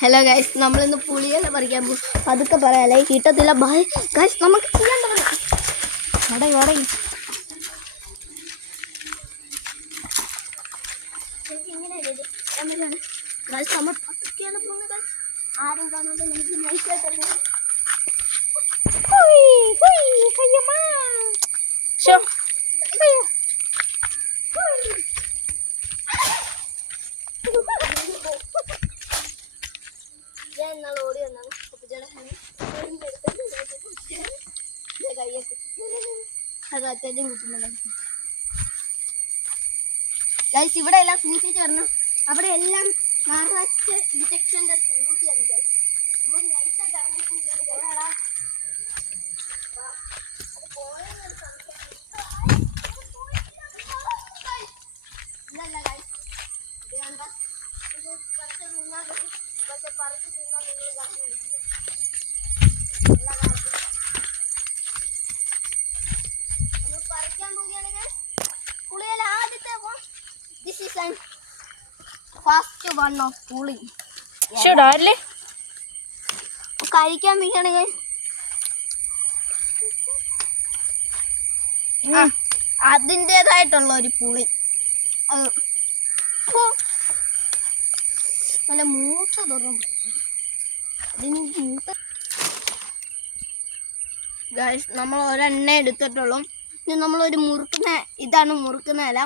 Hello guys, നമ്മളിന്ന് പുളിയെല്ലാം പറിക്കാൻ പോകും. അതൊക്കെ പറയാല്ലേ, കിട്ടത്തില്ല. ബൈ ഗൈസ്, നമുക്ക് നമ്മൾ പതുക്കെയാണ് പോകുന്നത്. ആരും കാണാതെ നമുക്ക് നൈസായിട്ട് ഞാൻ എന്നാൾ ഓടി വന്നാണ് കയ്യെ അത് അത്യാവശ്യം കിട്ടുന്നുണ്ട്. ഗൈസ്, ഇവിടെ എല്ലാം സൂക്ഷിച്ച് വരണം. അവിടെ എല്ലാം നിറച്ച് ഇൻജക്ഷൻ്റെ സൂചിയാണ് ഗൈസ്. നമ്മൾ നൈസായിട്ട് ഇറങ്ങിപ്പോയി. ഇല്ലല്ല ഗൈസ്, ഇത് കണ്ട ഇത് കുറച്ച് നിന്നാൽ പക്ഷെ പറിച്ച് തിന്നാൽ നിങ്ങൾ പറഞ്ഞു നമ്മൾ പറിക്കാൻ പോവുകയാണ് ഗൈസ്. പുളിയിൽ ആദ്യത്തെ this is an first one of പുളി. കഴിക്കാൻ പോവുകയാണ് ഗൈസ്. അതിൻ്റെതായിട്ടുള്ള ഒരു പുളി, നല്ല മൂത്ത തുറന്നു. ഗൈസ്, നമ്മൾ ഒരെണ്ണ എടുത്തിട്ടുള്ളൂ. ഇനി നമ്മളൊരു മുറുക്കുന്ന ഇതാണ് മുറുക്കുന്ന ഇല.